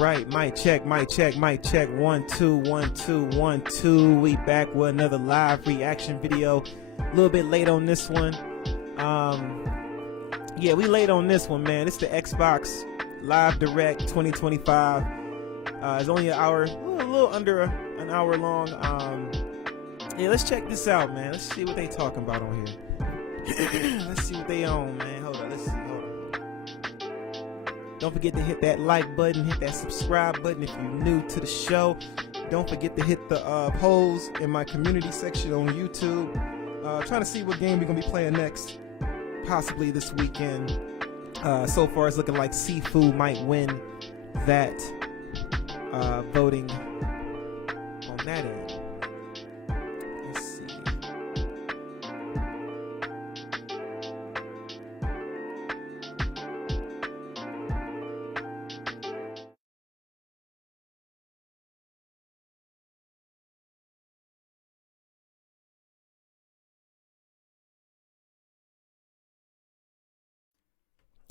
right. Mic check, mic check, mic check. 1 2 1 2 1 2. We back with another live reaction video. A little bit late on this one. Yeah, we late on this one, man. It's the Xbox Live Direct 2025. It's only an hour, a little under an hour long. Yeah, let's check this out, man. Let's see what they talking about on here. Let's see what they on, man. Hold on, let's see. Hold on. Don't forget to hit that like button, hit that subscribe button if you're new to the show. Don't forget to hit the polls in my community section on YouTube. Trying to see what game we're gonna be playing next, possibly this weekend. So far, it's looking like Seafood might win that voting on that end. Let's see.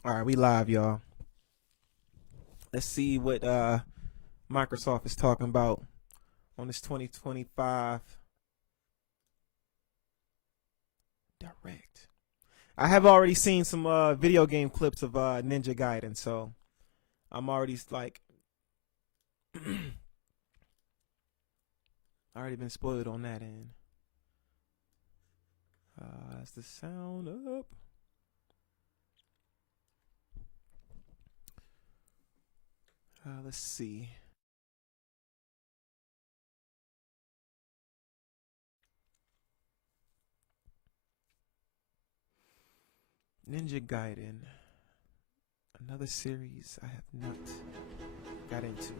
All right, we live, y'all. Let's see what Microsoft is talking about on this 2025 Direct. I have already seen some video game clips of Ninja Gaiden, so I'm already like already been spoiled on that end. Is the sound up? Let's see. Ninja Gaiden, another series I have not got into.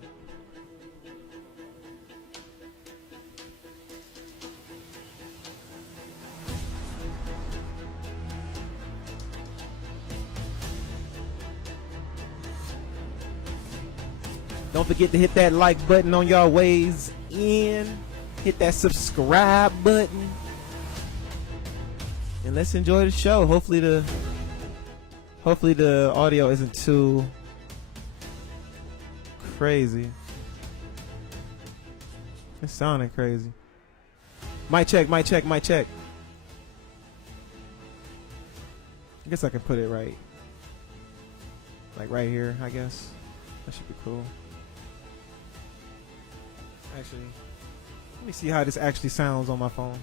Don't forget to hit that like button on your ways in. Hit that subscribe button. And let's enjoy the show. Hopefully the audio isn't too crazy. It's sounding crazy. Mic check, mic check, mic check. I guess I can put it right. Like right here, I guess. That should be cool. Actually, let me see how this actually sounds on my phone.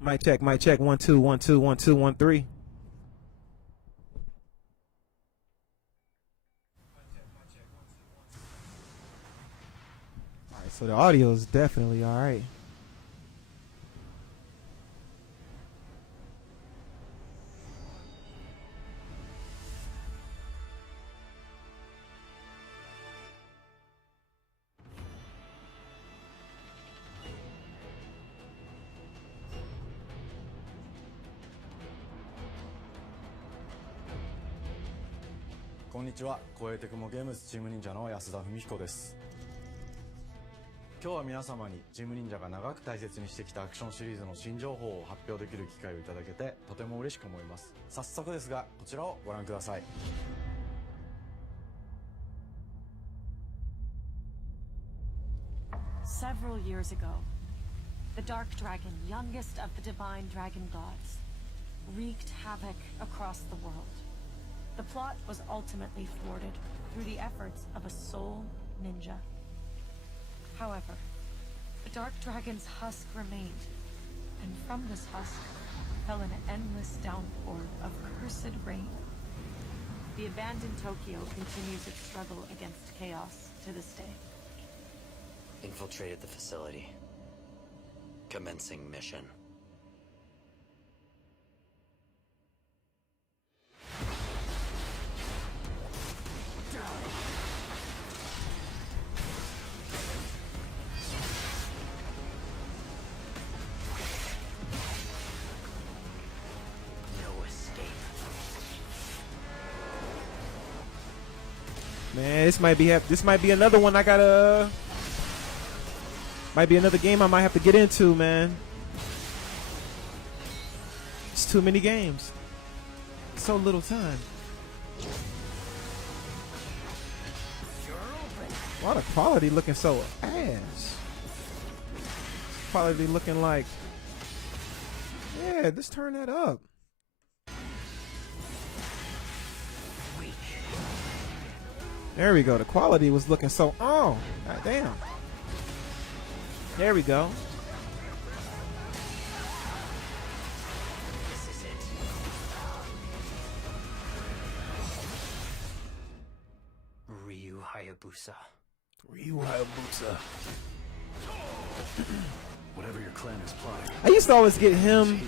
Mic check, mic check. 1 2 1 2 1 2 1 3. Alright, so the audio is definitely alright.こんにちは、超えてくもゲームズチーム忍者の安田文彦です。今日は皆様にチーム忍者が長く大切にしてきたアクションシリーズの新情報を発表できる機会をいただけてとても嬉しく思います。早速ですが、こちらをご覧ください。Several years ago, the Dark Dragon, youngest of the divine dragon gods, wreaked havoc across the world. The plot was ultimately thwarted through the efforts of a sole ninja. However, the Dark Dragon's husk remained, and from this husk fell an endless downpour of cursed rain. The abandoned Tokyo continues its struggle against chaos to this day. Infiltrated the facility. Commencing mission. Man, this might be another one I gotta. Might be another game I might have to get into, man. It's too many games. So little time. Why the quality looking so ass? Quality looking like. Yeah, just turn that up. There we go. The quality was looking so. Oh, god damn. There we go. This is it. Ryu Hayabusa. Ryu Hayabusa. Whatever your clan is plotting. I used to always get him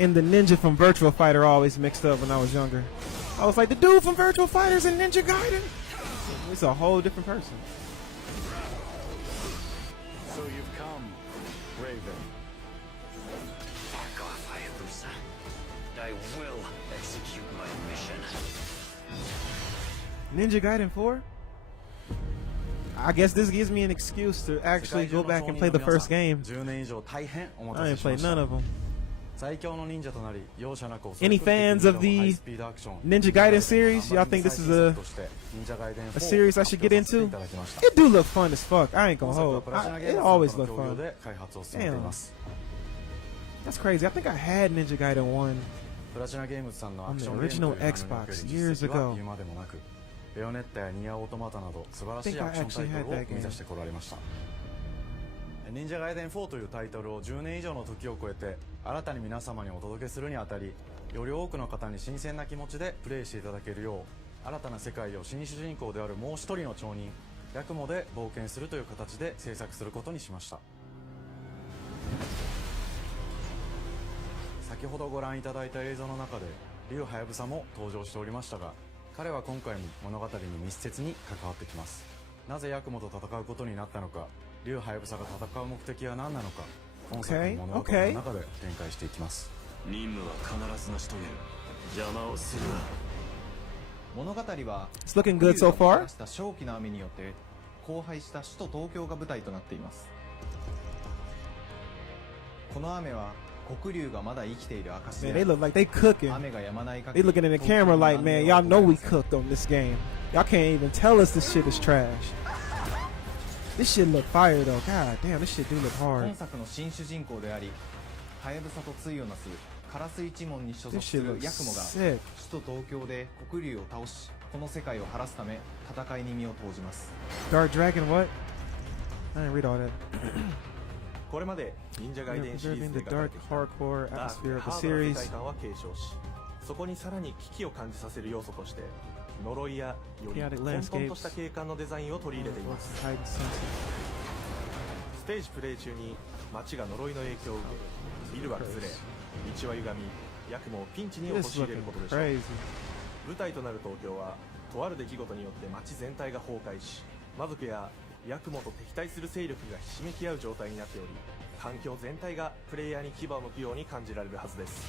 and the ninja from Virtual Fighter always mixed up when I was younger. I was like, the dude from Virtual Fighter's in Ninja Gaiden. It's a whole different person. So you've come, Raven. Back off, Hayabusa. I will execute my mission. Ninja Gaiden 4? I guess this gives me an excuse to actually go back and play the first game. I ain't played none of them. Any fans of the Ninja Gaiden series? Y'all think this is a series I should get into? It do look fun as fuck. I ain't gonna hold. It always look fun. Damn. That's crazy. I think I had Ninja Gaiden 1 on the original Xbox years ago. I think I actually had that game. 忍者ガイデン4というタイトルを10年以上の時を超えて新たに皆様にお届けするにあたり、より多くの方に新鮮な気持ちでプレイしていただけるよう、新たな世界を新主人公であるもう一人の町人ヤクモで冒険するという形で制作することにしました。先ほどご覧いただいた映像の中でリュウハヤブサも登場しておりましたが、彼は今回も物語に密接に関わってきます。なぜヤクモと戦うことになったのか、リュウハヤブサが戦う目的は何なのか、本作の物語の中で展開していきます。任務は必ず成し遂げる。邪魔をするな。物語は It's looking good so far. した正気の雨によって荒廃した首都東京が舞台となっています。この雨は黒龍がまだ生きている証で、 Man, they look like they cooking. 雨が止まない限 They り looking in the camera like, man, y'all know we cooked on this game. Y'all can't even tell us this shit is trash. This shit look fire though. God damn, this shit do look hard. 本作の新主人公であり、ハヤブサと対をなすカラス一門に所 This 属す shit る looks ヤクモが sick. 首都東京で黒龍を倒し、この世界を晴らすため戦いに身を投じます。 Dark Dragon, what? I didn't read all that. これまで忍者ガイデンシリー Preserving ズ the で描かれ dark てきた hardcore ダー atmosphere ク of ハ the ードな世 series. 界観は継承し、そこにさらに危機を感じさせる要素として呪いやより Chaotic 混沌 landscapes. とした景観のデザインを取り入れています。 Titan Sunset. ステージプレイ中に街が呪いの影響を受け、ビルは崩れ、道は歪み、ヤクモをピンチに This 陥れる looking ことでしょう。 crazy. 舞台となる東京はとある出来事によって街全体が崩壊し、魔族やヤクモと敵対する勢力がひしめき合う状態になっており、環境全体がプレイヤーに牙を向くように感じられるはずです。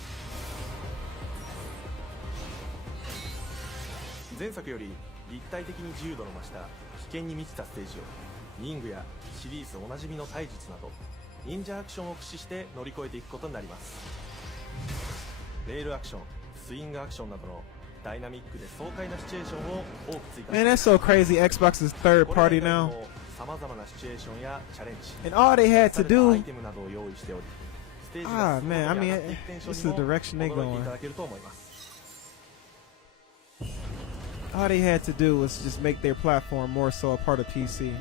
前作より立体的に自由度の増した危険に満ちたステージをリングやシリーズおなじみの体術など忍者アクションを駆使して乗り越えていくことになります。レールアクション、スイングアクションなどのダイナミックで爽快なシチュエーションを多く追加し Man, that's so crazy. Xbox is third これ party 以外に now. も様々なシチュエーションやチャレンジ、 And all they had to されたアイ do. テムなどを用意しており、ステージ Ah, が man, I 進む mean, ことによってテンショ this is ン the にも direction they 驚いてい going. ただけると思います。 All they had to do was just make their platform more so a part of PC.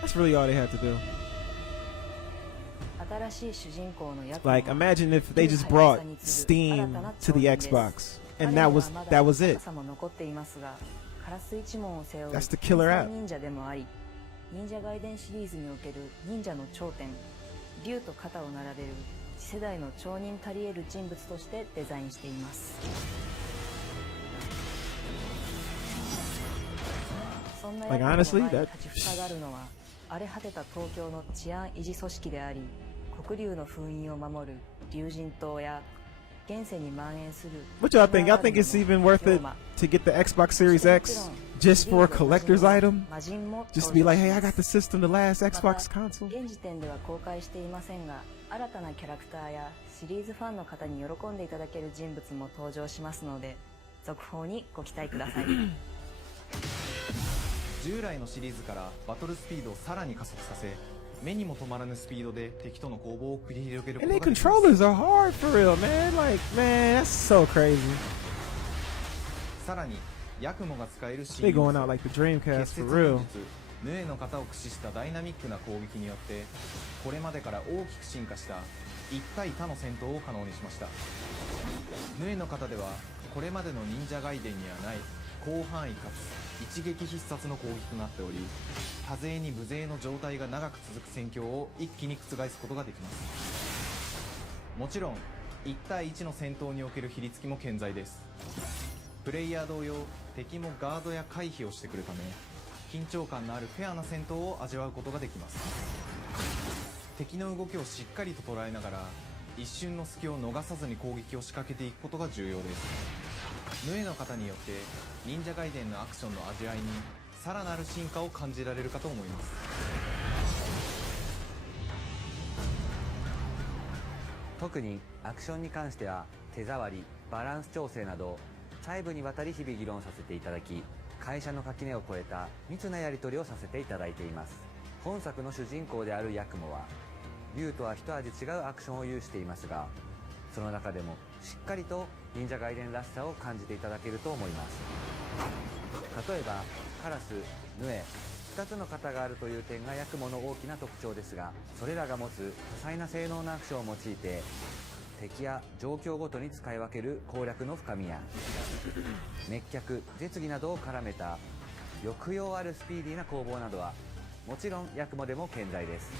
That's really all they had to do. Like, imagine if they just brought Steam to the Xbox, and that was it. That's the killer app. 忍者ガイデンシリーズにおける忍者の頂点、竜と肩を並べる次世代の町人たり得る人物としてデザインしています。そんな Like, ヤクモの honestly, 前に that- 立ちふさがるのは荒れ果てた東京の治安維持組織であり、黒竜の封印を守る竜神島や現世に蔓延する What y'all think? Y'all think it's even worth it to get the Xbox Series X just for a collector's item? 魔人も Just to be like, hey, I got the system, the last Xbox console. 現時点では公開していませんが、新たなキャラクターやシリーズファンの方に喜んでいただける人物も登場しますので、続報にご期待ください。従来のシリーズからバトルスピードをさらに加速させ、目にも止まらぬスピードで敵との攻防を繰り広げるこ And と their ができます。 controllers are hard for real, man. Like, man, that's so crazy. さらにヤクモが使える新 They 要 going 素 out like the Dreamcast 結 for 節 real. 技術ヌエの型を駆使したダイナミックな攻撃によってこれまでから大きく進化した一対他の戦闘を可能にしました。ヌエの型ではこれまでの忍者ガイデンにはない広範囲かつ一撃必殺の攻撃となっており、多勢に無勢の状態が長く続く戦況を一気に覆すことができます。もちろん1対1の戦闘における比率も健在です。プレイヤー同様敵もガードや回避をしてくるため緊張感のあるフェアな戦闘を味わうことができます。敵の動きをしっかりと捉えながら一瞬の隙を逃さずに攻撃を仕掛けていくことが重要です。ヌエの方によって忍者ガイデンのアクションの味わいにさらなる進化を感じられるかと思います。特にアクションに関しては手触り、バランス調整など細部にわたり日々議論させていただき、会社の垣根を越えた密なやり取りをさせていただいています。本作の主人公であるヤクモは竜とは一味違うアクションを有していますが、その中でもしっかりと忍者ガイデンらしさを感じていただけると思います。例えばカラス、ヌエ2つの型があるという点がヤクモの大きな特徴ですが、それらが持つ多彩な性能のアクションを用いて敵や状況ごとに使い分ける攻略の深みや滅却、絶技などを絡めた抑揚あるスピーディーな攻防などはもちろんヤクモでも健在です。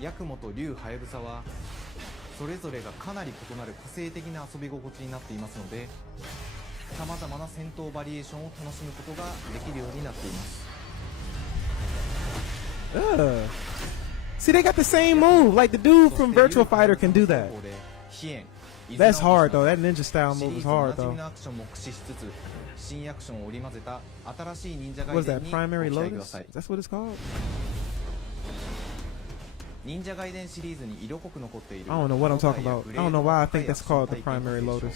ヤクモと竜ハヤブサはそれぞれがかなり異なる個性的な遊び心地になっていますので、さまざまな戦闘バリエーションを楽しむことができるようになっています。See, they got the same move. Like the dude from Virtual Fighter can do that. That's hard though. That ninja style move is hard though. アクションも駆使しつつ新アクションを織り交ぜた新しい忍者ガイ What is デン that? に Primary ご期待くだ Lotus? さい。 That's what it's called? 忍者ガイデンシリーズに色濃く残っている I don't know what I'm talking about. I don't know why I think that's called the Primary Lotus.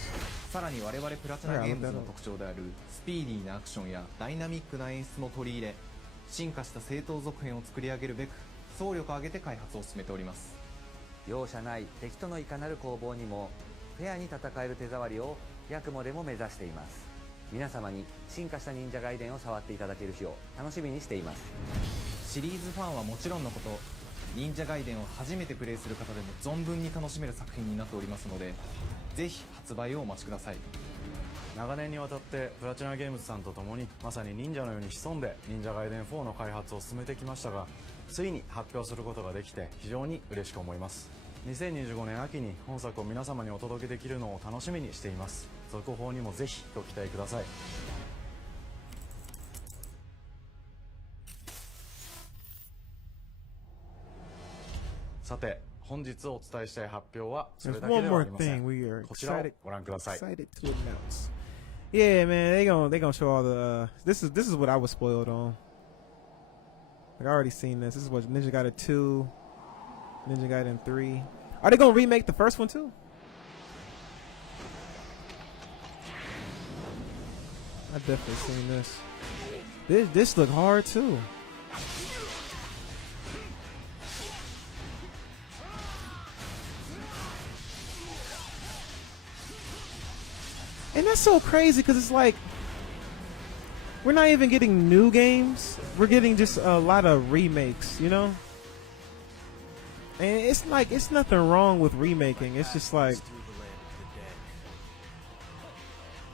さらに我々プラチナゲームズの特徴であるスピーディーなアクションやダイナミックな演出も取り入れ、進化した正当続編を作り上げるべく総力を挙げて開発を進めております。容赦ない敵とのいかなる攻防にもフェアに戦える手触りをヤクモでも目指しています。皆様に進化した忍者ガイデンを触っていただける日を楽しみにしています。シリーズファンはもちろんのこと、忍者ガイデンを初めてプレイする方でも存分に楽しめる作品になっておりますので、ぜひ発売をお待ちください。長年にわたってプラチナゲームズさんと共にまさに忍者のように潜んで忍者ガイデン4の開発を進めてきましたが、ついに発表することができて非常に嬉しく思います。2025年秋に本作を皆様にお届けできるのを楽しみにしています。続報にもぜひご期待ください。さて本日お伝えしたい発表はそ There's れだけ one ではあ more りませ thing ん。 we are こちらを excited ご覧ください。 to announce. Yeah, man, they gonna show all the. This is what I was spoiled on. Like I already seen this. This is what Ninja Gaiden 2, Ninja Gaiden 3. Are they gonna remake the first one too? I definitely seen this. This look hard too. And that's so crazy because it's like we're not even getting new games. We're getting just a lot of remakes, you know? And it's like it's nothing wrong with remaking. It's just like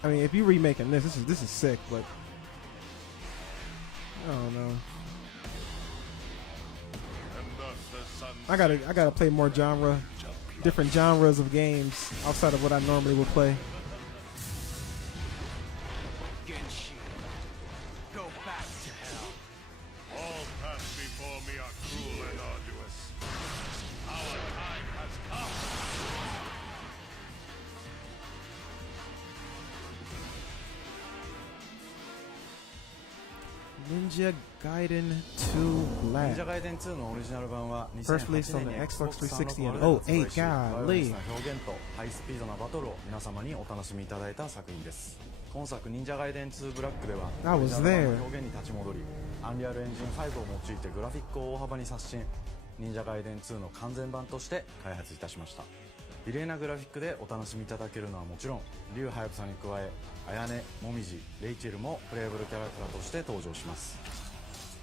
I mean, if you're remaking this is sick, but I don't know. I gotta play more different genres of games outside of what I normally would play. Ninja Gaiden 2 Black. 忍者ガイデン2のオリジナル版は First released 2008 on 年 the に Xbox 360 and 発売し 08, バイオレンス golly. な表現とハイスピードなバトルを皆様にお楽しみいただいた作品です。今作忍者ガイデン2ブラックでは I was オリジナル版 there. の表現に立ち戻り、アンリアルエンジン5を用いてグラフィックを大幅に刷新、忍者ガイデン2の完全版として開発いたしました。美麗なグラフィックでお楽しみいただけるのはもちろん、竜はやぶさに加え、綾音、もみじ、レイチェルもプレイブルキャラクターとして登場します。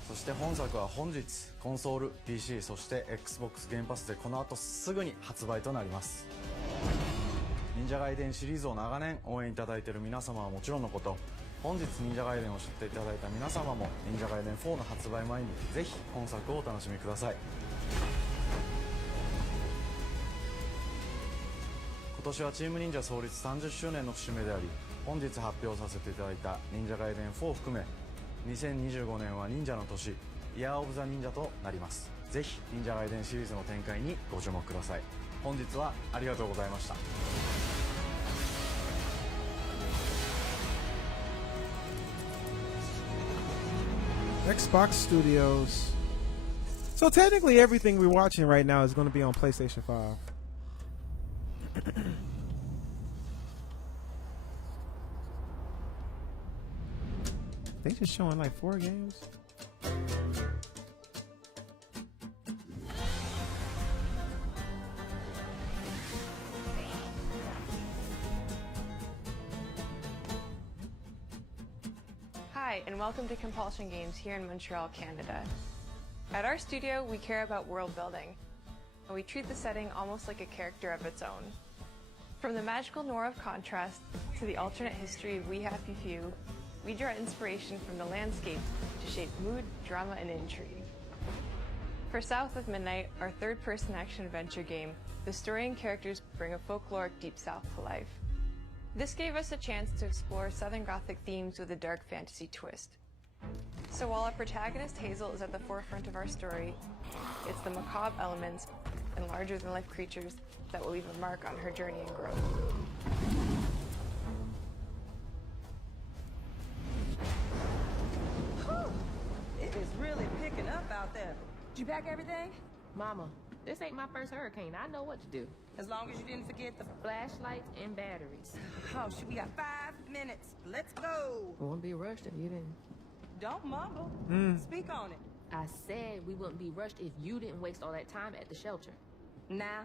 そして本作は本日コンソール、 PC、そして XBOX ゲームパスでこの後すぐに発売となります。忍者ガイデンシリーズを長年応援いただいている皆様はもちろんのこと、本日忍者ガイデンを知っていただいた皆様も忍者ガイデン4の発売前にぜひ本作をお楽しみください。今年はチーム忍者創立30周年の節目であり、本日発表させていただいた忍者ガイデン4を含め2025年は忍者の年、イヤーオブザ忍者となります。ぜひ忍者ガイデンシリーズの展開にご注目ください。本日はありがとうございました。Xbox Studios. So technically everything we're watching right now is going to be on PlayStation 5. They just showing like 4 games? Hi, and welcome to Compulsion Games here in Montreal, Canada. At our studio, we care about world building, and we treat the setting almost like a character of its own. From the magical noir of contrast to the alternate history of We Happy Few, we draw inspiration from the landscape to shape mood, drama, and intrigue. For South of Midnight, our third-person action-adventure game, the story and characters bring a folkloric Deep South to life. This gave us a chance to explore Southern Gothic themes with a dark fantasy twist. So while our protagonist Hazel is at the forefront of our story, it's the macabre elements and larger-than-life creatures that will leave a mark on her journey and growth. It is really picking up out there. Did you pack everything? Mama, this ain't my first hurricane. I know what to do. As long as you didn't forget the Flashlights and batteries. Oh, shoot, we got 5 minutes. Let's go. Won't be rushed if you didn't. Don't mumble. Speak on it. I said we wouldn't be rushed if you didn't waste all that time at the shelter. Now,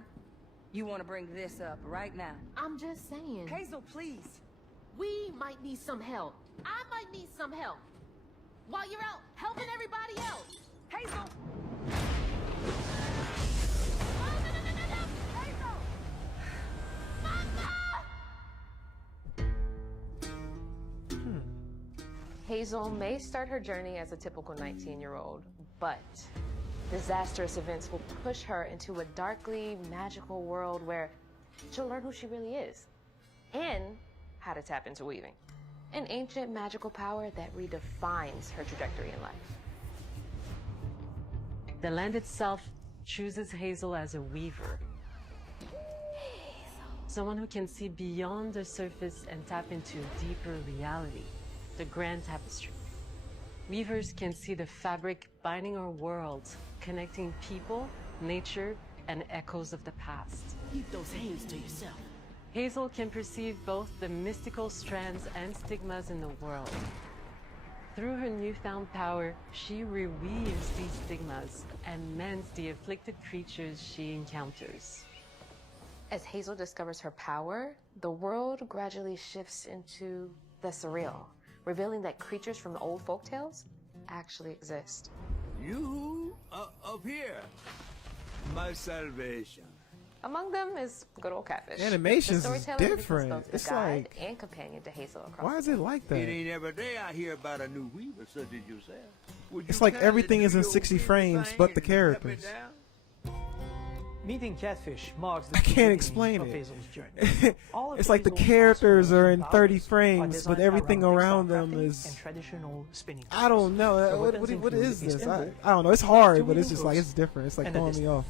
you want to bring this up right now. I'm just saying. Hazel, please. We might need some help. I might need some help. While you're out helping everybody else. Hazel! Oh, no. Hazel! Mama! Hazel may start her journey as a typical 19-year-old, but disastrous events will push her into a darkly magical world where she'll learn who she really is and how to tap into weaving, an ancient magical power that redefines her trajectory in life. The land itself chooses Hazel as a weaver. Someone who can see beyond the surface and tap into a deeper reality, the grand tapestry. Weavers can see the fabric binding our world, connecting people, nature, and echoes of the past. Keep those hands to yourself. Hazel can perceive both the mystical strands and stigmas in the world. Through her newfound power, she reweaves these stigmas and mends the afflicted creatures she encounters. As Hazel discovers her power, the world gradually shifts into the surreal, revealing that creatures from the old folktales actually exist. You up here, my salvation. Among them is good old Catfish. Animations the is storyteller who becomes different. both the It's guide like, and companion to Hazel across why is the it like that? It ain't every day I hear about a new weaver such as yourself. Would It's you like kindly everything do is in your 60 weaver frames thing but the and help me characters. down? Meeting Catfish marks the I can't beginning explain of it. Hazel's journey. All of It's like the Hazel's characters are in awesome 30 outfits are frames, designed but everything around textile them crafting is... and traditional spinning I don't know. techniques. What Weapons is include a this? spindle, I don't know. It's hard, two but it's wooden just like, hooks, it's different. It's like and a throwing me disc. off.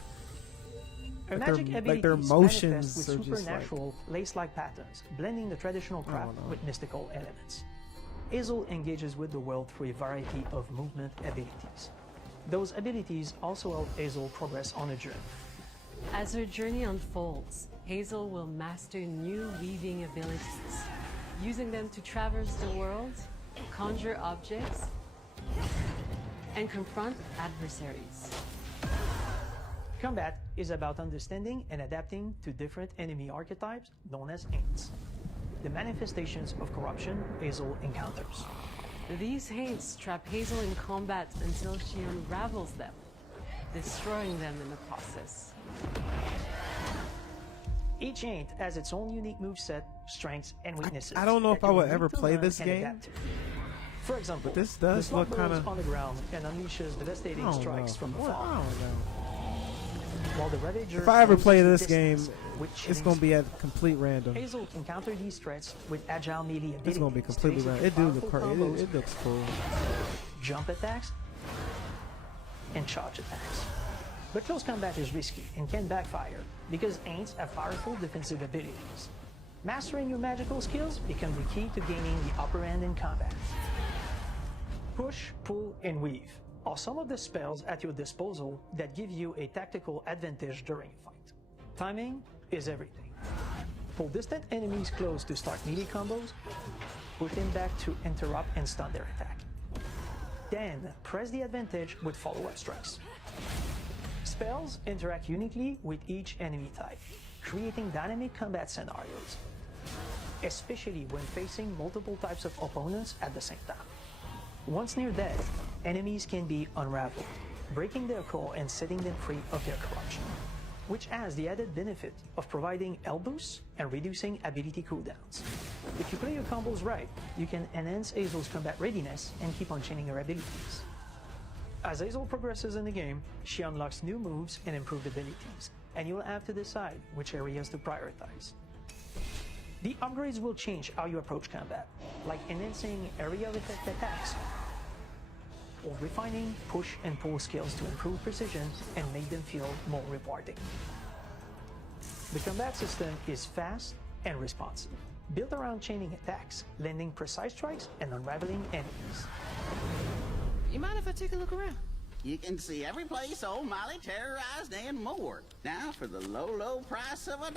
Her Like magic their, like their abilities motions manifest with are just like... supernatural lace-like patterns, blending the traditional craft know. with mystical elements. Hazel engages with the world through a variety of movement abilities. Those abilities also help Hazel progress on a journey. As her journey unfolds, Hazel will master new weaving abilities, using them to traverse the world, conjure objects, and confront adversaries. Combat is about understanding and adapting to different enemy archetypes known as Aints, the manifestations of corruption Hazel encounters. These Haints trap Hazel in combat until she unravels them, destroying them in the process. Each Aint has its own unique moveset, strengths, and weaknesses. I don't know if that I you would need ever to play learn this and game. adapt to. For example, But this does the look slug kinda- burrows on the ground and unleashes devastating I don't strikes know. from Well, afar. I don't know. While the Ravager If I ever moves play to this game, distance with it's chilling gonna be at complete random. Hazel can counter these threats with agile melee abilities. It's gonna be completely to random. execute It do look powerful crazy. combos, It looks cool. jump attacks, and charge attacks. But close combat is risky and can backfire because Aints have powerful defensive abilities. Mastering your magical skills becomes the key to gaining the upper hand in combat. Push, pull, and weave are some of the spells at your disposal that give you a tactical advantage during a fight. Timing is everything. Pull distant enemies close to start melee combos, push them back to interrupt and stun their attack. Then press the advantage with follow-up strikes. Spells interact uniquely with each enemy type, creating dynamic combat scenarios, especially when facing multiple types of opponents at the same time. Once near death, enemies can be unraveled, breaking their core and setting them free of their corruption, which has the added benefit of providing health boosts and reducing ability cooldowns. If you play your combos right, you can enhance Hazel's combat readiness and keep on chaining her abilities. As Hazel progresses in the game, she unlocks new moves and improved abilities, and you'll have to decide which areas to prioritize. The upgrades will change how you approach combat, like enhancing area of effect attacks, or refining push and pull skills to improve precision and make them feel more rewarding. The combat system is fast and responsive, built around chaining attacks, landing precise strikes, and unraveling enemies. You mind if I take a look around? You can see every place old Molly terrorized and more. Now for the low, low price of $1.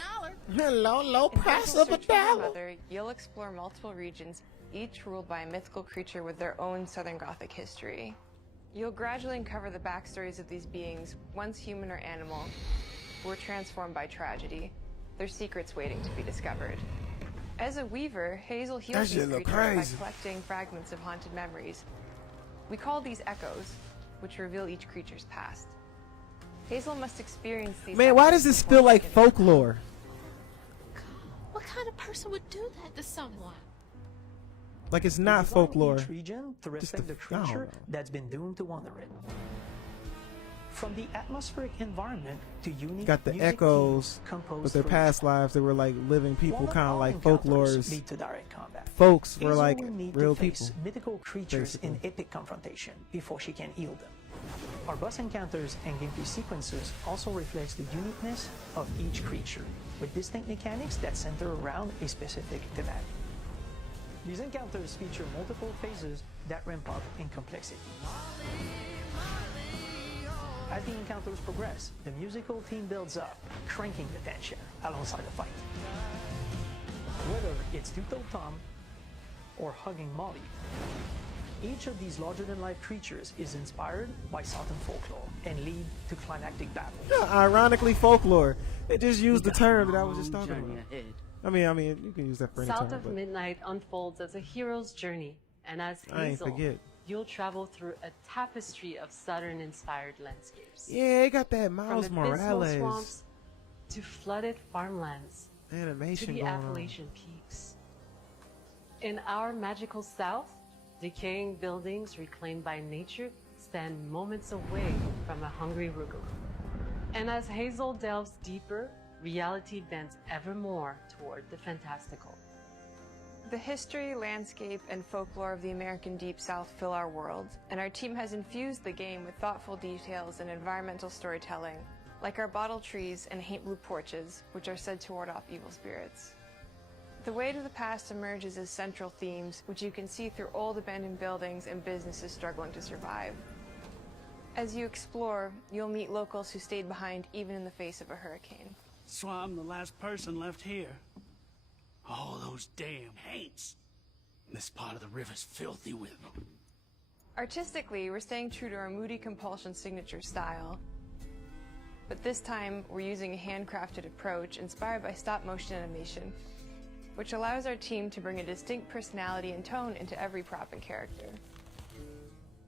Low In price Hazel's of Search for Her $1. Mother, you'll explore multiple regions, each ruled by a mythical creature with their own Southern Gothic history. You'll gradually uncover the backstories of these beings, once human or animal, who were transformed by tragedy, their secrets waiting to be discovered. As a weaver, Hazel That heals shit these look creatures crazy. by collecting fragments of haunted memories. We call these echoes, which reveal each creature's past. Hazel must experience these. Man, why does echoes this before feel she like can- folklore? What kind of person would do that to someone? Like it's We not design folklore. Each region to Just respect the I don't creature know. that's been doomed to wander it. From the atmospheric environment to unique Got the music echoes, themes composed but their through past lives they were like living people, While not kind of all like encounters folklores. lead to direct combat, Folks were Hazel like will need real to face people. mythical creatures in basically. epic confrontation before she can heal them. Our boss encounters and gameplay sequences also reflects the uniqueness of each creature, with distinct mechanics that center around a specific thematic. These encounters feature multiple phases that ramp up in complexity. As the encounters progress, the musical theme builds up, cranking the tension alongside the fight. Whether it's Two-Toed Tom or hugging Molly, each of these larger-than-life creatures is inspired by Southern folklore and lead to climactic battles. Yeah, ironically, folklore. They just used the term that I was just talking Journey about. ahead. I mean, you can use that for any South term. of But Midnight unfolds as a hero's journey, and as I ain't Hazel, forget. you'll travel through a tapestry of Southern-inspired landscapes. Yeah, they got that From Miles abysmal Morales swamps to flooded farmlands to animation the going on. Appalachian peaks. In our magical South, decaying buildings reclaimed by nature stand moments away from a hungry arugula. And as Hazel delves deeper, reality bends ever more toward the fantastical. The history, landscape, and folklore of the American Deep South fill our world, and our team has infused the game with thoughtful details and environmental storytelling, like our bottle trees and haint blue porches, which are said to ward off evil spirits. The weight of the past emerges as central themes, which you can see through old abandoned buildings and businesses struggling to survive. As you explore, you'll meet locals who stayed behind even in the face of a hurricane. So I'm the last person left here. All those damn haints. This part of the river's filthy with them. Artistically, we're staying true to our moody compulsion signature style. But this time, we're using a handcrafted approach inspired by stop-motion animation, which allows our team to bring a distinct personality and tone into every prop and character.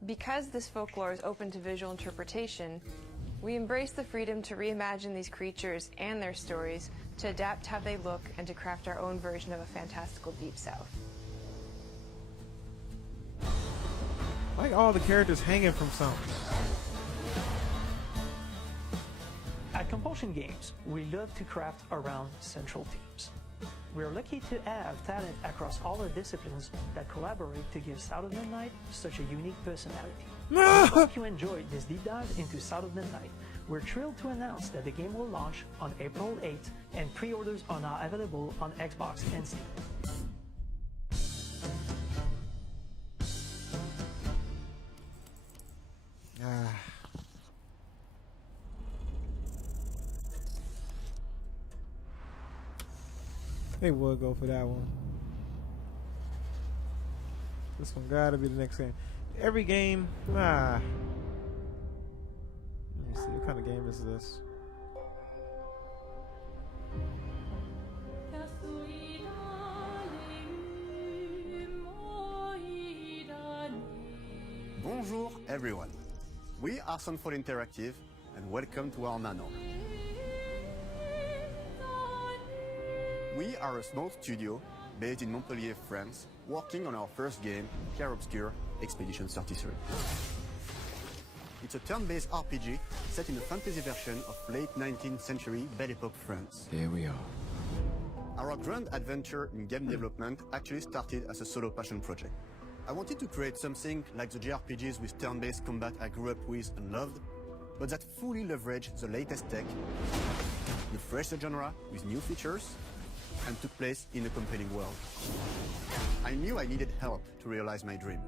Because this folklore is open to visual interpretation, we embrace the freedom to reimagine these creatures and their stories, to adapt how they look, and to craft our own version of a fantastical Deep South. Like all the characters hanging from something. At Compulsion Games, we love to craft around central themes. We're lucky to have talent across all our disciplines that collaborate to give South of Midnight such a unique personality. I hope you enjoyed this deep dive into South of Midnight. We're thrilled to announce that the game will launch on April 8th, and pre-orders are now available on Xbox and Steam. They would go for that one. This one gotta be the next game. Every game, Let me see, what kind of game is this? Bonjour everyone. We are Sunfall Interactive and welcome to our manor. We are a small studio based in Montpellier, France, working on our first game, Clair Obscur Expedition 33. It's a turn-based RPG set in a fantasy version of late 19th century Belle Epoque France. Here we are. Our grand adventure in game development actually started as a solo passion project. I wanted to create something like the JRPGs with turn-based combat I grew up with and loved, but that fully leveraged the latest tech, refreshed the genre with new features, and took place in a compelling world. I knew I needed help to realize my dream.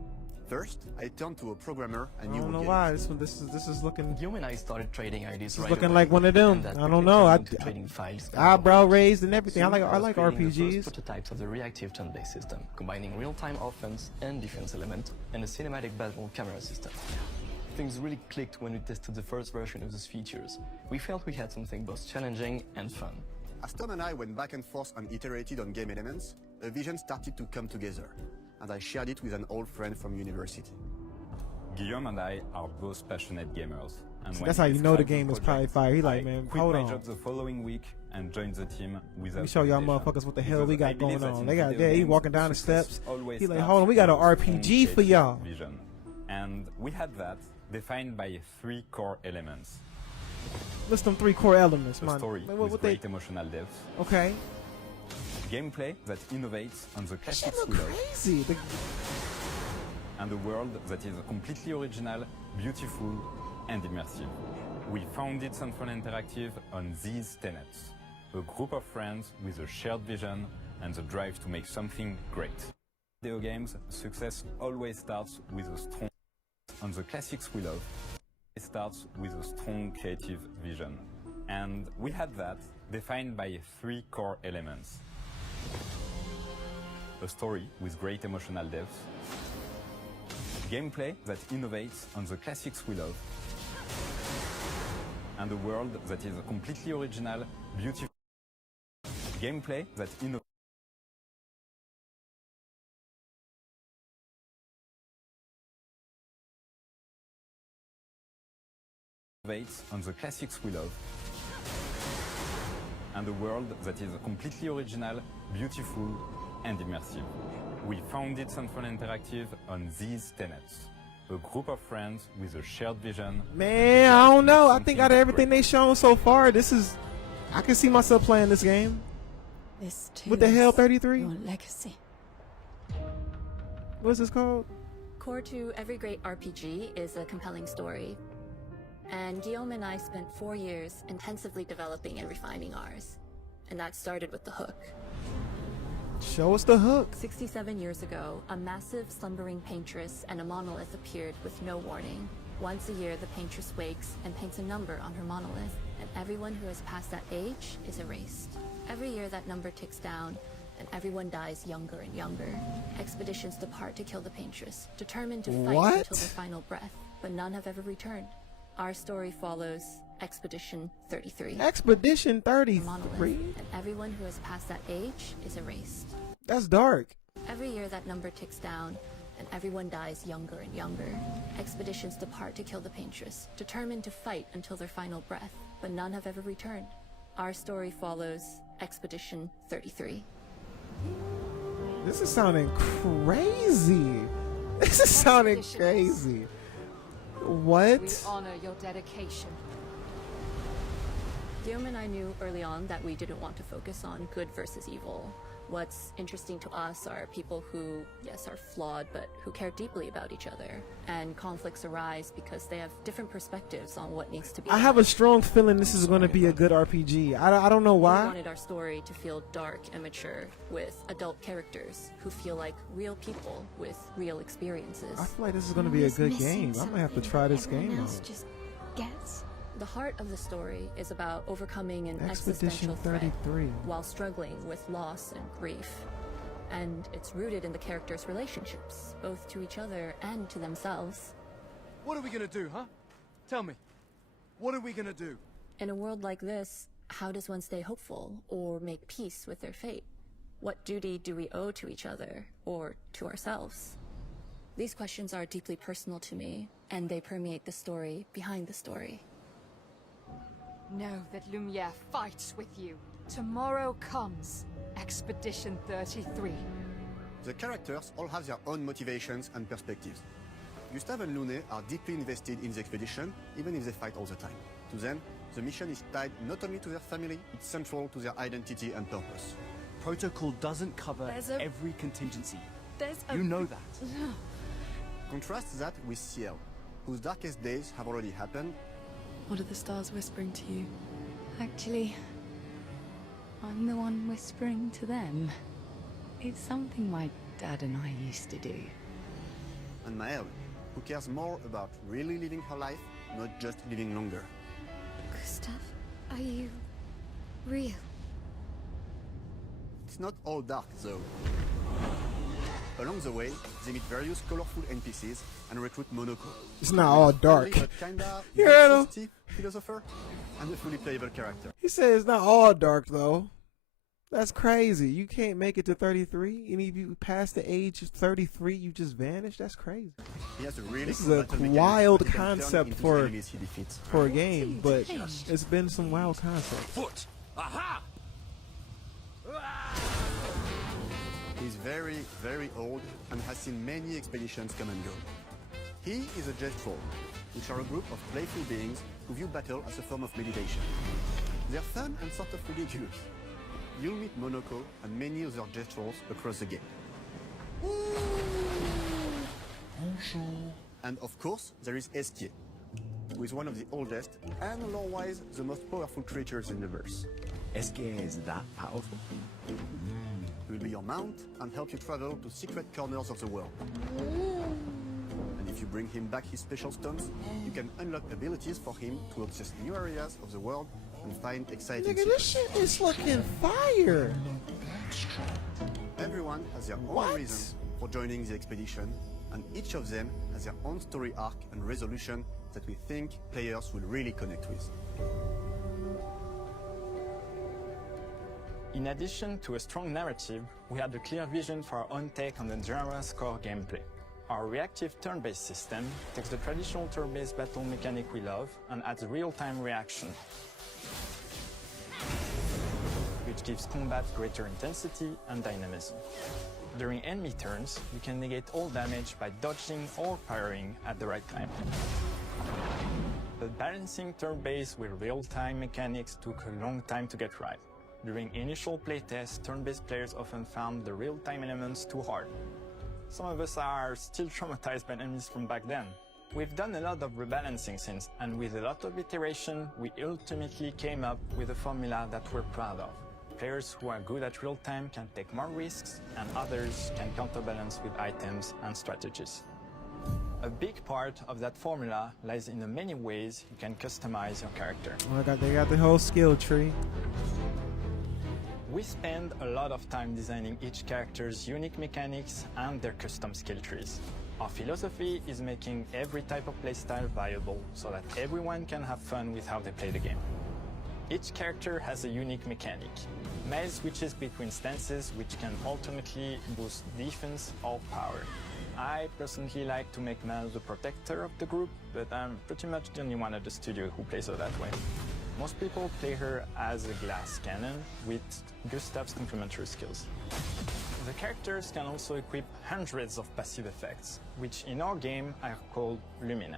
First, I turned to a programmer I knew I don't know would why this is looking. You and I started trading ideas This is right looking away, like one of them. and that I don't quickly know. turned into trading files. Eyebrow raised and everything. Soon I was like creating the RPGs. first prototypes of the reactive turn-based system, combining real-time offense and defense element, and a cinematic battle camera system. Things really clicked when we tested the first version of those features. We felt we had something both challenging and fun. As Tom and I went back and forth and iterated on game elements, a vision started to come together, and I shared it with an old friend from university. Guillaume and I are both passionate gamers. And So when that's how he you know the described game is project, probably fire. He like, I man, quit hold my on. job the following week and joined the team without Let me show y'all hesitation. motherfuckers what the hell Because we I got believe going that on. in They got video there. He games, walking down the success steps. always He like, starts hold on, we got an with RPG for creative y'all. Vision. And we had that defined by 3 core elements. List them 3 core elements, A man. story What with they? great emotional depth. Okay. Gameplay that innovates on the That classic shit look wheel. crazy. And a world that is completely original, beautiful, and immersive. We founded Sunfall Interactive on these tenets. A group of friends with a shared vision and the drive to make something great. Video games, success always starts with a strong on the classics we love. It starts with a strong creative vision. And we had that defined by 3 core elements. A story with great emotional depth. Gameplay that innovates on the classics we love. And a world that is completely original, beautiful. Gameplay that innovates on the classics we love. And a world that is completely original, beautiful, and immersive. We founded Sunfall Interactive on these tenets. A group of friends with a shared vision. Man, I don't know. I think out of everything they shown so far, this is. I can see myself playing this game. This too What the hell, is 33? your legacy. What's this called? Core to every great RPG is a compelling story. And Guillaume and I spent 4 years intensively developing and refining ours. And that started with the hook. Show us the hook. 67 years ago, a massive slumbering paintress and a monolith appeared with no warning. Once a year, the paintress wakes and paints a number on her monolith, and everyone who has passed that age is erased. Every year, that number ticks down, and everyone dies younger and younger. Expeditions depart to kill the paintress, determined to fight until their final breath, but none have ever returned. Our story follows Expedition 33. Expedition 33? And everyone who has passed that age is erased. That's dark. Every year that number ticks down, and everyone dies younger and younger. Expeditions depart to kill the paintress, determined to fight until their final breath, but none have ever returned. Our story follows Expedition 33. This is sounding crazy. This is sounding crazy. What? We honor your dedication. Guillaume and I knew early on that we didn't want to focus on good versus evil. What's interesting to us are people who, yes, are flawed, but who care deeply about each other. And conflicts arise because they have different perspectives on what needs to be I have a strong feeling this is going to be a good RPG. I don't know why. We wanted our story to feel dark and mature, with adult characters who feel like real people with real experiences. I feel like this is going to be a good game. I might have to try this game out. Gets. The heart of the story is about overcoming an Expedition existential threat 33. while struggling with loss and grief. And it's rooted in the characters' relationships, both to each other and to themselves. What are we gonna do, huh? Tell me. What are we gonna do? In a world like this, how does one stay hopeful or make peace with their fate? What duty do we owe to each other or to ourselves? These questions are deeply personal to me, and they permeate the story behind the story. Know that Lumiere fights with you. Tomorrow comes Expedition 33. The characters all have their own motivations and perspectives. Gustave and Lune are deeply invested in the expedition, even if they fight all the time. To them, the mission is tied not only to their family, it's central to their identity and purpose. Protocol doesn't cover every contingency. You know that. Contrast that with Ciel, whose darkest days have already happened. What are the stars whispering to you? Actually, I'm the one whispering to them. It's something my dad and I used to do. And Maëlle, who cares more about really living her life, not just living longer. Gustav, are you real? It's not all dark, though. Along the way, they meet various colorful NPCs and recruit Monoko. It's not all dark. Kinda You heard him? philosopher and a fully playable character. He said it's not all dark, though. That's crazy. You can't make it to 33. Any of you past the age of 33, you just vanish? That's crazy. He has a really This cool is a battle mechanic wild that can turn concept into for enemies he defeats. a game, but it's been some wild concepts. Foot! Aha! He's very, very old and has seen many expeditions come and go. He is a Jet Troll, which are a group of playful beings who view battle as a form of meditation. They're fun and sort of ridiculous. You'll meet Monoko and many other Jet Trolls across the game. And of course, there is Esquier, who is one of the oldest and lore-wise the most powerful creatures in the verse. Esquier is that powerful? He will be your mount and help you travel to secret corners of the world. And if you bring him back his special stones, you can unlock abilities for him to access new areas of the world and find exciting Nigga, this secrets. shit is looking fire. Everyone has their own reason for joining the expedition, and each of them has their own story arc and resolution that we think players will really connect with. In addition to a strong narrative, we had a clear vision for our own take on the genre's core gameplay. Our reactive turn-based system takes the traditional turn-based battle mechanic we love and adds real-time reaction, which gives combat greater intensity and dynamism. During enemy turns, you can negate all damage by dodging or parrying at the right time. But balancing turn-based with real-time mechanics took a long time to get right. During initial playtests, turn-based players often found the real-time elements too hard. Some of us are still traumatized by enemies from back then. We've done a lot of rebalancing since, and with a lot of iteration, we ultimately came up with a formula that we're proud of. Players who are good at real-time can take more risks, and others can counterbalance with items and strategies. A big part of that formula lies in the many ways you can customize your character. Oh, they got the whole skill tree. We spend a lot of time designing each character's unique mechanics and their custom skill trees. Our philosophy is making every type of playstyle viable so that everyone can have fun with how they play the game. Each character has a unique mechanic. Male switches between stances which can ultimately boost defense or power. I personally like to make Mel the protector of the group, but I'm pretty much the only one at the studio who plays her that way. Most people play her as a glass cannon with Gustav's complementary skills. The characters can also equip hundreds of passive effects, which in our game are called Lumina.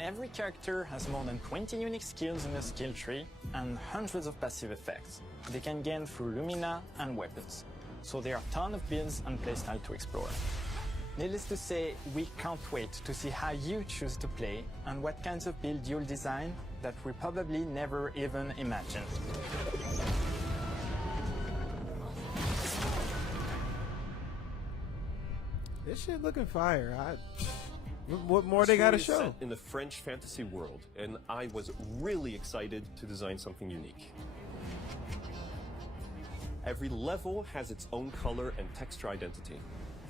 Every character has more than 20 unique skills in the skill tree and hundreds of passive effects they can gain through Lumina and weapons. So there are a ton of builds and playstyle to explore. Needless to say, we can't wait to see how you choose to play and what kinds of build you'll design that we probably never even imagined. This shit looking fire. What more they gotta show? Set in the French fantasy world, and I was really excited to design something unique. Every level has its own color and texture identity.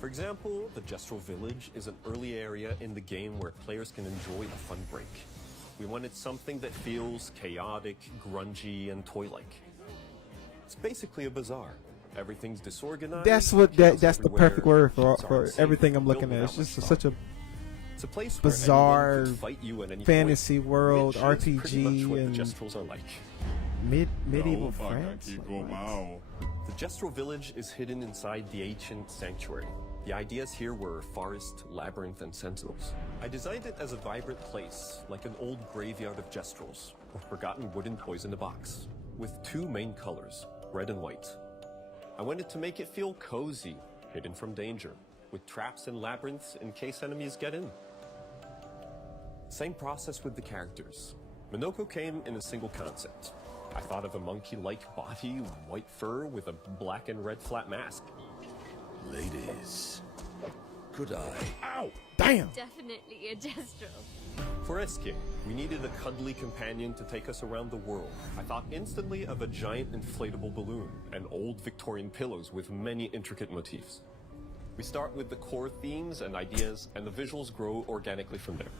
For example, the Gestural Village is an early area in the game where players can enjoy a fun break. We wanted something that feels chaotic, grungy, and toy-like. It's basically a bazaar. Everything's disorganized. That's the perfect word for everything I'm looking at. It's just such a bizarre fantasy world RPG and medieval France. The Gestural Village is hidden inside the ancient sanctuary. The ideas here were forest, labyrinth, and sentinels. I designed it as a vibrant place, like an old graveyard of Gestrals, or forgotten wooden toys in a box, with two main colors, red and white. I wanted to make it feel cozy, hidden from danger, with traps and labyrinths in case enemies get in. Same process with the characters. Minoko came in a single concept. I thought of a monkey-like body, white fur, with a black and red flat mask. Ladies, could I? Ow! Damn! Definitely a Destro. For Eske, we needed a cuddly companion to take us around the world. I thought instantly of a giant inflatable balloon and old Victorian pillows with many intricate motifs. We start with the core themes and ideas, and the visuals grow organically from there.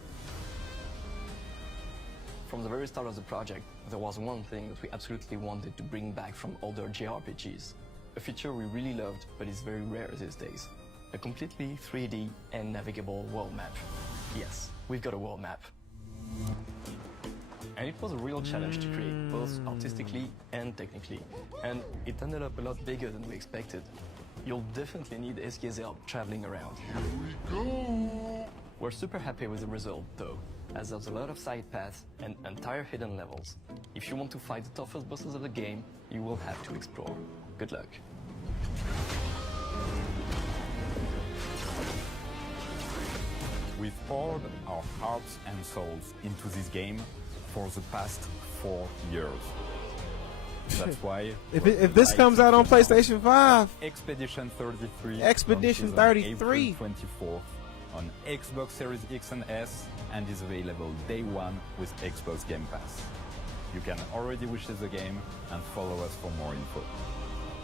From the very start of the project, there was one thing that we absolutely wanted to bring back from older JRPGs. A feature we really loved, but is very rare these days. A completely 3D and navigable world map. Yes, we've got a world map. And it was a real challenge to create, both artistically and technically. And it ended up a lot bigger than we expected. You'll definitely need Eske's help traveling around. Here we go! We're super happy with the result, though, as there's a lot of side paths and entire hidden levels. If you want to fight the toughest bosses of the game, you will have to explore. Good luck. We've poured our hearts and souls into this game for the past 4 years. That's why if this comes out on PlayStation 5, Expedition 33 Expedition 33 April 24th on Xbox Series X and S and is available day one with Xbox Game Pass. You can already wish the game and follow us for more info.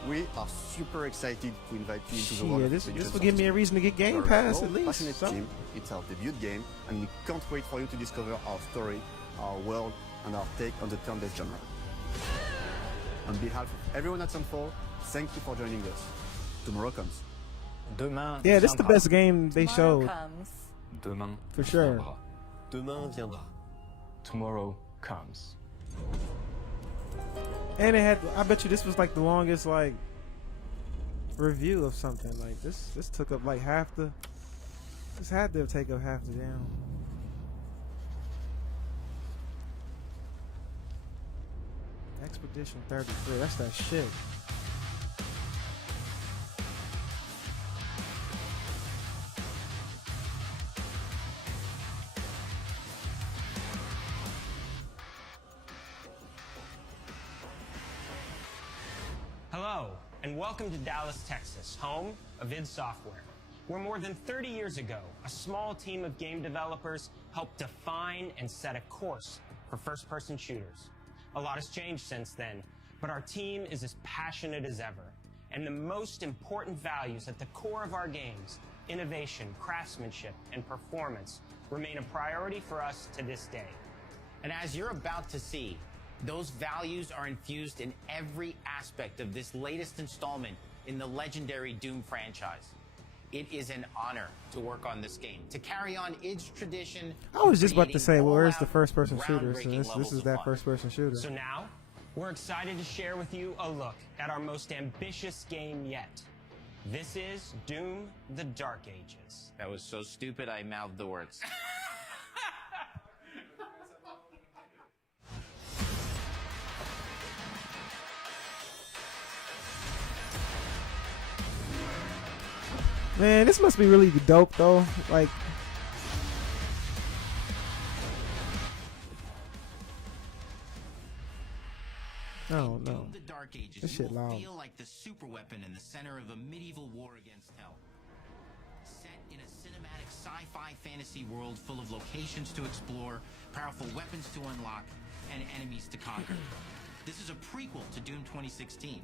We are super excited to invite you into the world of this Expedition will give me a reason to get Game Pass at least. Passionate team. It's our debut game, and we can't wait for you to discover our story, our world, and our take on the turn-based genre. On behalf of everyone at Sunfall, thank you for joining us. Tomorrow comes. Demain yeah, this is the best game they showed. Demain for sure. Demain viendra. Tomorrow comes. And it had, I bet you this was like the longest like review of something. Like this took up like half the, this had to take up half the damn. Expedition 33, that's that shit. welcome to Dallas, Texas, home of id Software, where more than 30 years ago, a small team of game developers helped define and set a course for first-person shooters. A lot has changed since then, but our team is as passionate as ever, and the most important values at the core of our games, innovation, craftsmanship, and performance, remain a priority for us to this day. And as you're about to see, those values are infused in every aspect of this latest installment in the legendary Doom franchise. It is an honor to work on this game, to carry on its tradition. I was just about to say, well, where's the first-person shooter? So this is that first-person shooter. So now, we're excited to share with you a look at our most ambitious game yet. This is Doom: The Dark Ages. That was so stupid I mouthed the words. Man, this must be really dope though. Like, I don't know. The Dark Ages, This shit you will loud. feel like the super weapon in the center of a medieval war against hell. Set in a cinematic sci-fi fantasy world full of locations to explore, powerful weapons to unlock, and enemies to conquer. This is a prequel to Doom 2016.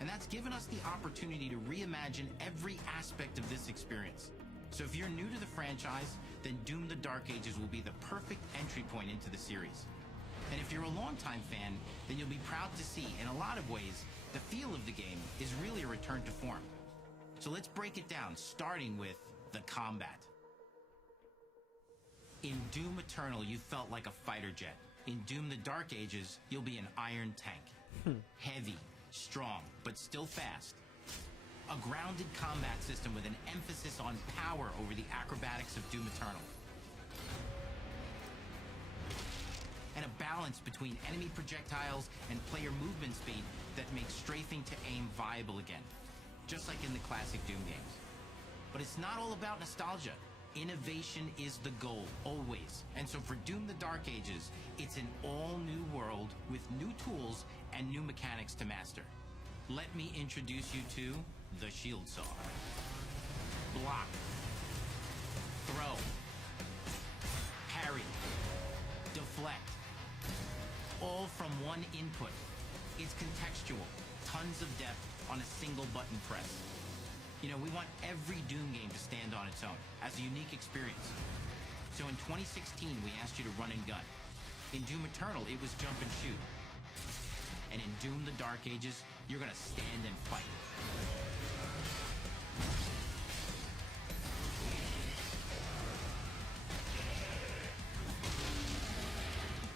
And that's given us the opportunity to reimagine every aspect of this experience. So if you're new to the franchise, then Doom: The Dark Ages will be the perfect entry point into the series. And if you're a longtime fan, then you'll be proud to see, in a lot of ways, the feel of the game is really a return to form. So let's break it down, starting with the combat. In Doom Eternal, you felt like a fighter jet. In Doom: The Dark Ages, you'll be an iron tank. Heavy, strong, but still fast. A grounded combat system with an emphasis on power over the acrobatics of Doom Eternal. And a balance between enemy projectiles and player movement speed that makes strafing to aim viable again, just like in the classic Doom games. But it's not all about nostalgia. Innovation is the goal, always. And so for Doom: The Dark Ages, it's an all-new world with new tools and new mechanics to master. Let me introduce you to the Shield Saw. Block. Throw. Parry. Deflect. All from one input. It's contextual. Tons of depth on a single button press. You know, we want every Doom game to stand on its own as a unique experience. So in 2016, we asked you to run and gun. In Doom Eternal, it was jump and shoot. And in Doom: The Dark Ages, you're gonna stand and fight.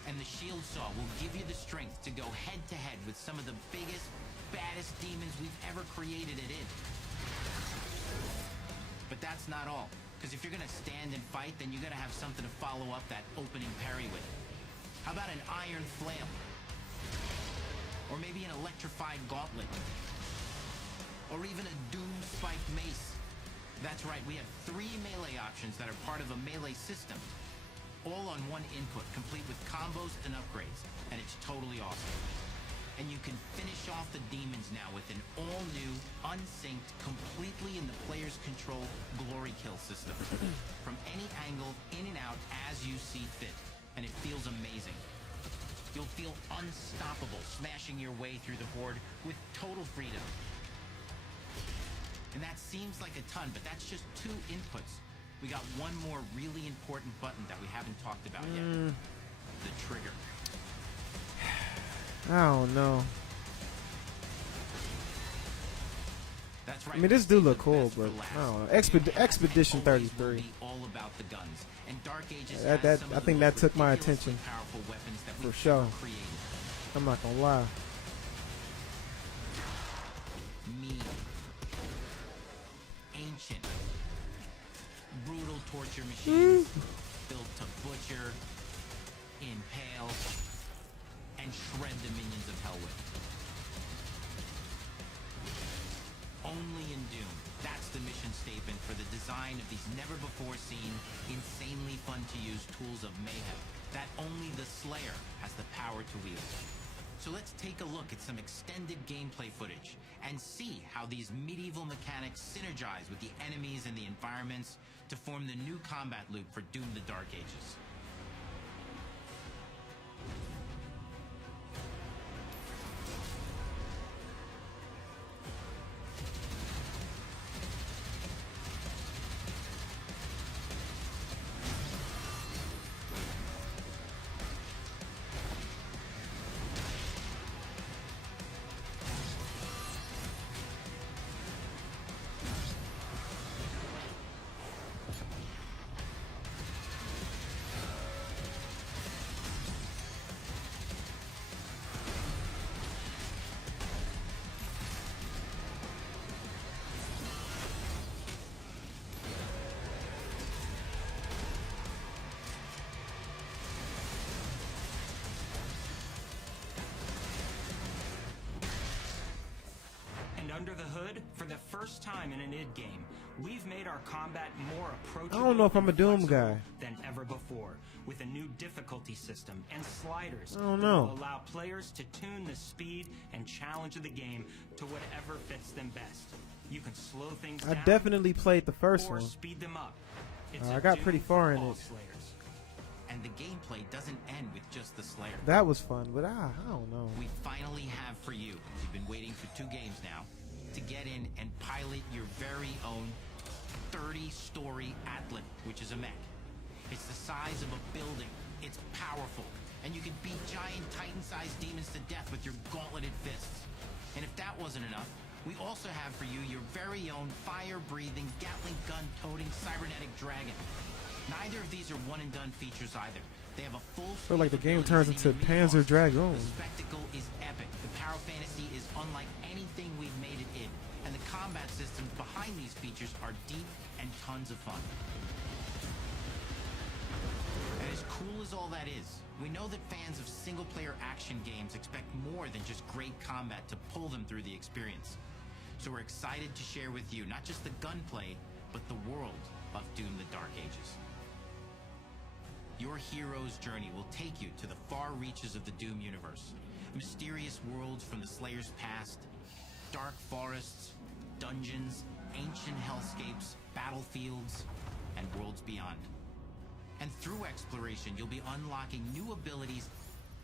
And the Shield Saw will give you the strength to go head-to-head with some of the biggest, baddest demons we've ever created at id. But that's not all. Because if you're gonna stand and fight, then you gotta have something to follow up that opening parry with. How about an iron flail? Or maybe an electrified gauntlet? Or even a Doom spiked mace? That's right, we have 3 melee options that are part of a melee system. All on one input, complete with combos and upgrades. And it's totally awesome. And you can finish off the demons now with an all-new, unsynced, completely in the player's control glory kill system. From any angle, in and out, as you see fit. And it feels amazing. You'll feel unstoppable, smashing your way through the horde with total freedom. And that seems like a ton, but that's just 2 inputs. We got one more really important button that we haven't talked about yet. The trigger. I don't know. That's right. I mean, this do look cool, but I don't know. Expedition 33. All about the guns. And Dark Ages I think that took my attention for sure. I'm not gonna lie. Mean, ancient, brutal torture machines built to butcher, impale, and shred the minions of hell with. Only in Doom. That's the mission statement for the design of these never-before-seen, insanely fun-to-use tools of mayhem that only the Slayer has the power to wield. So let's take a look at some extended gameplay footage and see how these medieval mechanics synergize with the enemies and the environments to form the new combat loop for Doom: The Dark Ages. Under the hood, for the first time in an id game, we've made our combat more approachable. I don't know if I'm a Doom guy than ever before, with a new difficulty system and sliders I don't that know. will allow players to tune the speed and challenge of the game to whatever fits them best. You can slow things I down definitely played the first or one. speed them up. It's I a got Doom pretty far in for all it. Slayers. And the gameplay doesn't end with just the Slayer. That was fun, but I don't know. We finally have for you, you've been waiting for 2 games now, to get in and pilot your very own 30-story Atlas, which is a mech. It's the size of a building, it's powerful, and you can beat giant Titan-sized demons to death with your gauntleted fists. And if that wasn't enough, we also have for you your very own fire-breathing, Gatling gun-toting cybernetic dragon. Neither of these are one-and-done features either. They have a full I feel like the game turns into Panzer Dragoon. The spectacle is epic. The power fantasy is unlike anything we've made it in. And the combat systems behind these features are deep and tons of fun. And as cool as all that is, we know that fans of single-player action games expect more than just great combat to pull them through the experience. So we're excited to share with you not just the gunplay, but the world of Doom: The Dark Ages. Your hero's journey will take you to the far reaches of the Doom universe. Mysterious worlds from the Slayer's past, dark forests, dungeons, ancient hellscapes, battlefields, and worlds beyond. And through exploration, you'll be unlocking new abilities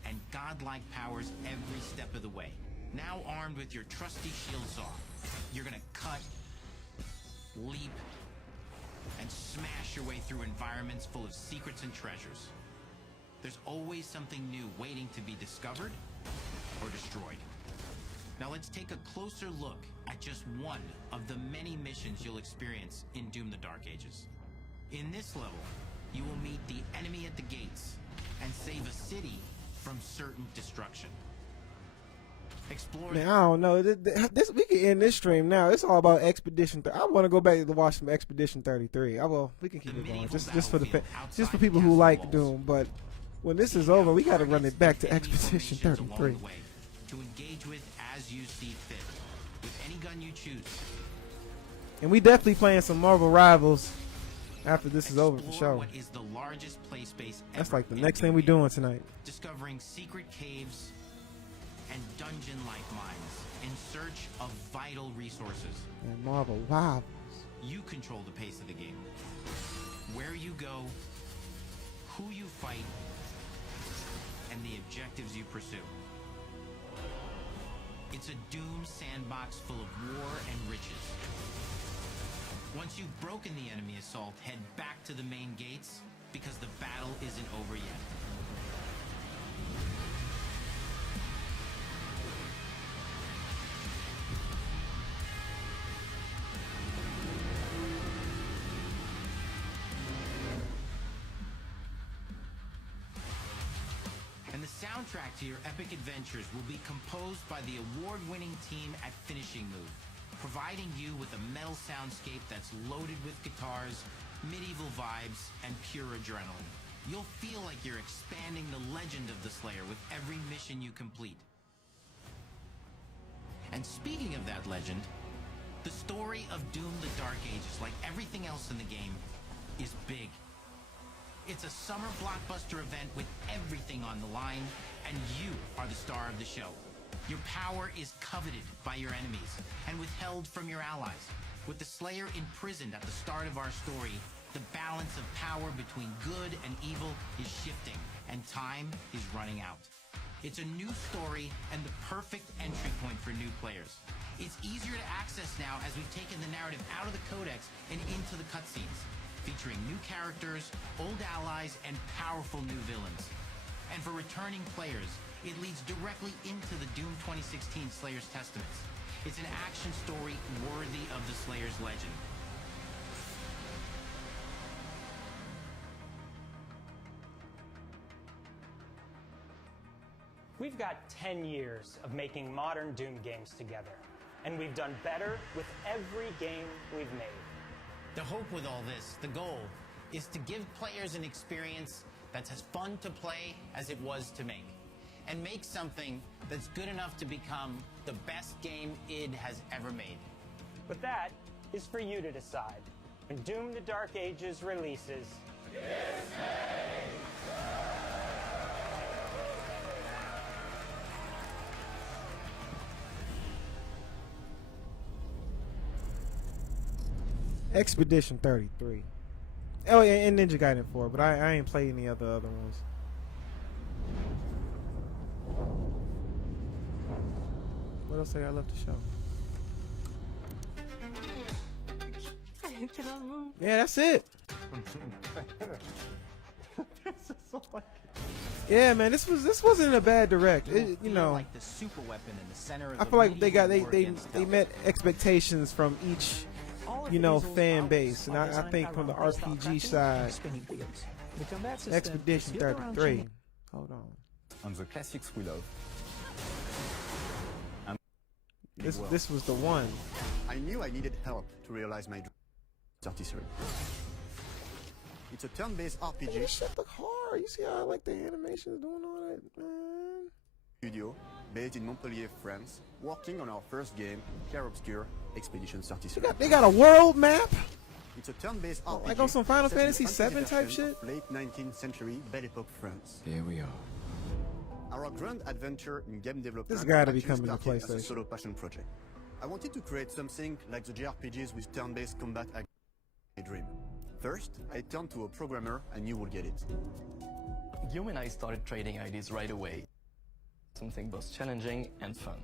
and godlike powers every step of the way. Now armed with your trusty shield saw, you're gonna cut, leap, and smash your way through environments full of secrets and treasures. There's always something new waiting to be discovered or destroyed. Now let's take a closer look at just one of the many missions you'll experience in Doom: The Dark Ages. In this level, you will meet the enemy at the gates and save a city from certain destruction. Explore. Man, I don't know. This we can end this stream now. It's all about Expedition. I want to go back to watch some Expedition 33. We can keep it going just for just for people who like Doom. But when this is over, we got to run it back to Expedition 33. To engage with as you see fit, with any gun you choose. And we definitely playing some Marvel Rivals after this is over for sure. What is the largest play space ever. That's like the next thing we doing tonight. Discovering secret caves and dungeon-like mines in search of vital resources. And Marvel Rivals. You control the pace of the game. Where you go, who you fight, and the objectives you pursue. It's a Doom sandbox full of war and riches. Once you've broken the enemy assault, head back to the main gates, because the battle isn't over yet. And the soundtrack to your epic adventures will be composed by the award-winning team at Finishing Move, providing you with a metal soundscape that's loaded with guitars, medieval vibes, and pure adrenaline. You'll feel like you're expanding the legend of the Slayer with every mission you complete. And speaking of that legend, the story of Doom: The Dark Ages, like everything else in the game, is big. It's a summer blockbuster event with everything on the line, and you are the star of the show. Your power is coveted by your enemies and withheld from your allies. With the Slayer imprisoned at the start of our story, the balance of power between good and evil is shifting, and time is running out. It's a new story and the perfect entry point for new players. It's easier to access now as we've taken the narrative out of the codex and into the cutscenes, featuring new characters, old allies, and powerful new villains. And for returning players, it leads directly into the Doom 2016 Slayer's Testaments. It's an action story worthy of the Slayer's legend. We've got 10 years of making modern Doom games together, and we've done better with every game we've made. The hope with all this, the goal, is to give players an experience that's as fun to play as it was to make, and make something that's good enough to become the best game id has ever made. But that is for you to decide. When Doom the Dark Ages releases, Expedition 33. Oh yeah, and Ninja Gaiden 4, but I ain't played any other ones. What else I got left to show? Yeah, that's it. Yeah, man, this wasn't a bad direct. It, you know, like the super weapon in the center of I feel like they met expectations from each, you know, fan base, and I think from the RPG side, Expedition 33. Hold on. On the classics we love. This was the one. I knew I needed help to realize my dream. 33. It's a turn-based RPG. This shit look hard. You see how I like the animations doing all that, man? Studio based in Montpellier, France, working on our first game, Clair Obscur Expedition 33. They got a world map? It's a turn-based RPG. Like on some Final set in the Fantasy fantasy 7 type version shit? of late 19th century Belle Epoque France. Here we are. Our grand adventure in game development This gotta be actually coming to started as a PlayStation. solo passion project. I wanted to create something like the JRPGs with turn-based combat. My dream. First, I turned to a programmer and you would get it. Guillaume and I started trading ideas right away. Something both challenging and fun.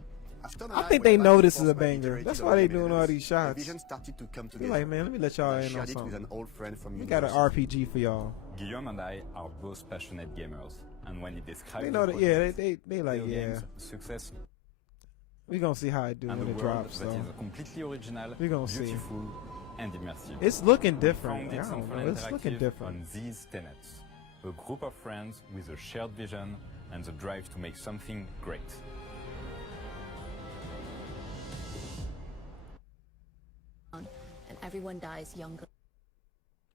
I think they know this is a banger. That's why they doing all these shots. Vision started to come They're together. like, man, let me let y'all in on shared it with something. an old friend from We got an RPG for y'all. Guillaume and I are both passionate gamers, and when he describes They know that, yeah, they like, video yeah. games, success, We gonna see how it do and when a it world drops. that So is completely original, we gonna see. beautiful, and immersive. It's looking We different. founded I don't Sunfun know, it's looking Interactive different. on these tenets: a group of friends with a shared vision and the drive to make something great. And everyone dies younger.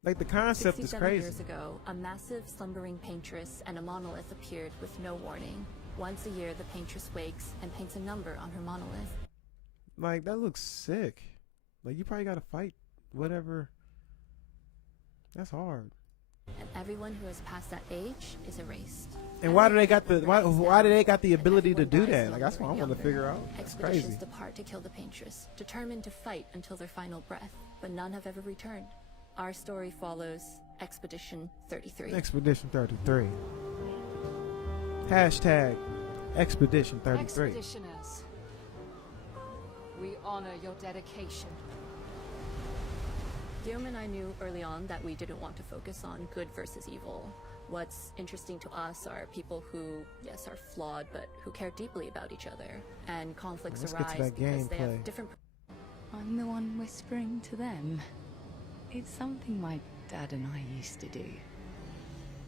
Like the concept is 67 crazy. years ago, a massive slumbering paintress and a monolith appeared with no warning. Once a year, the paintress wakes and paints a number on her monolith. Like that looks sick. Like you probably gotta fight whatever. That's hard. And everyone who has passed that age is erased. And why do they got the why do they got the ability to do that? Like that's what I want to figure out. That's Expeditions crazy. depart to kill the paintress, determined to fight until their final breath, but none have ever returned. Our story follows Expedition 33. Expedition 33. Hashtag Expedition 33. Expeditioners, we honor your dedication. Guillaume and I knew early on that we didn't want to focus on good versus evil. What's interesting to us are people who, yes, are flawed, but who care deeply about each other. And conflicts Let's get to arise that because they gameplay. have different... I'm the one whispering to them. It's something my dad and I used to do.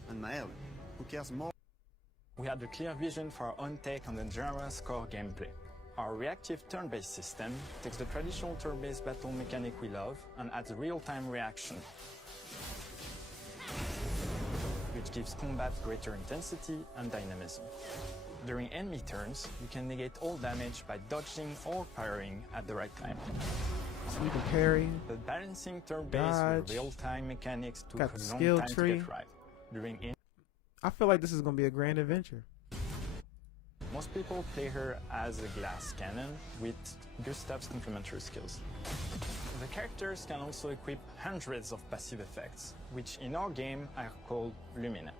And Mael, who cares more. We had a clear vision for our own take on the genre's core gameplay. Our reactive turn-based system takes the traditional turn-based battle mechanic we love and adds a real-time reaction, which gives combat greater intensity and dynamism. During enemy turns, you can negate all damage by dodging or parrying at the right time. So you can parry. But balancing turn-based Dodge. with real-time mechanics took Got a the long skill time tree. to get right. during I feel like this is gonna be a grand adventure. Most people play her as a glass cannon with Gustav's complementary skills. The characters can also equip hundreds of passive effects, which in our game are called Lumina.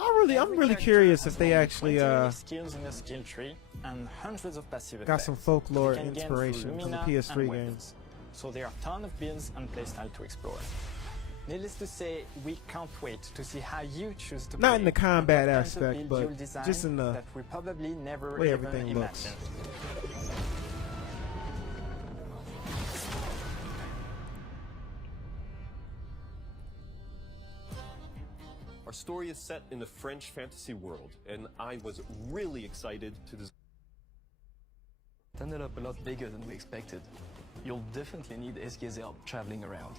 I'm really curious if they actually skills in the skill tree and hundreds of passive got effects. some folklore You can gain inspiration through from the Lumina PS3 and games. weapons. So there are a ton of builds and playstyle to explore. Needless to say, we can't wait to see how you choose to play. Not in the combat and what kinds of aspect, builds you'll but design just in the that we probably never way even everything looks. imagined. Our story is set in the French fantasy world, and I was really excited to design. It ended up a lot bigger than we expected. You'll definitely need SK's help traveling around.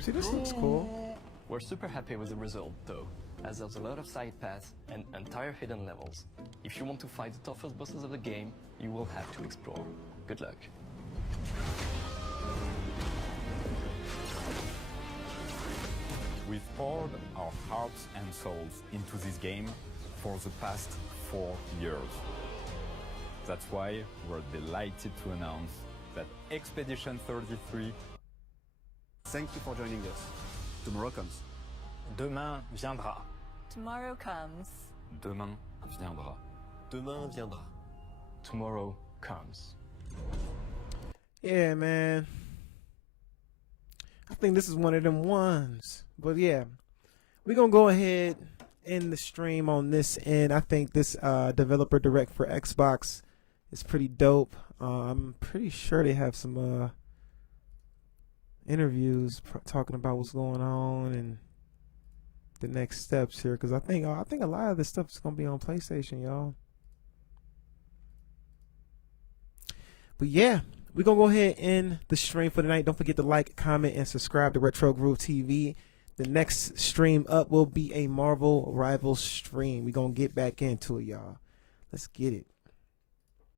See, this looks cool. We're super happy with the result, though, as there's a lot of side paths and entire hidden levels. If you want to fight the toughest bosses of the game, you will have to explore. Good luck. We've poured our hearts and souls into this game for the past 4 years. That's why we're delighted to announce that Expedition 33. Thank you for joining us. Tomorrow comes. Demain viendra. Tomorrow comes. Demain viendra. Demain viendra. Tomorrow comes. Yeah, man. I think this is one of them ones. But yeah, we're going to go ahead end the stream on this end. I think this developer direct for Xbox is pretty dope. I'm pretty sure they have some interviews talking about what's going on and the next steps here, because I think a lot of this stuff is going to be on PlayStation, y'all. But yeah, we're going to go ahead and end the stream for tonight. Don't forget to like, comment, and subscribe to RetroGroovTV. The next stream up will be a Marvel Rivals stream. We're going to get back into it, y'all. Let's get it.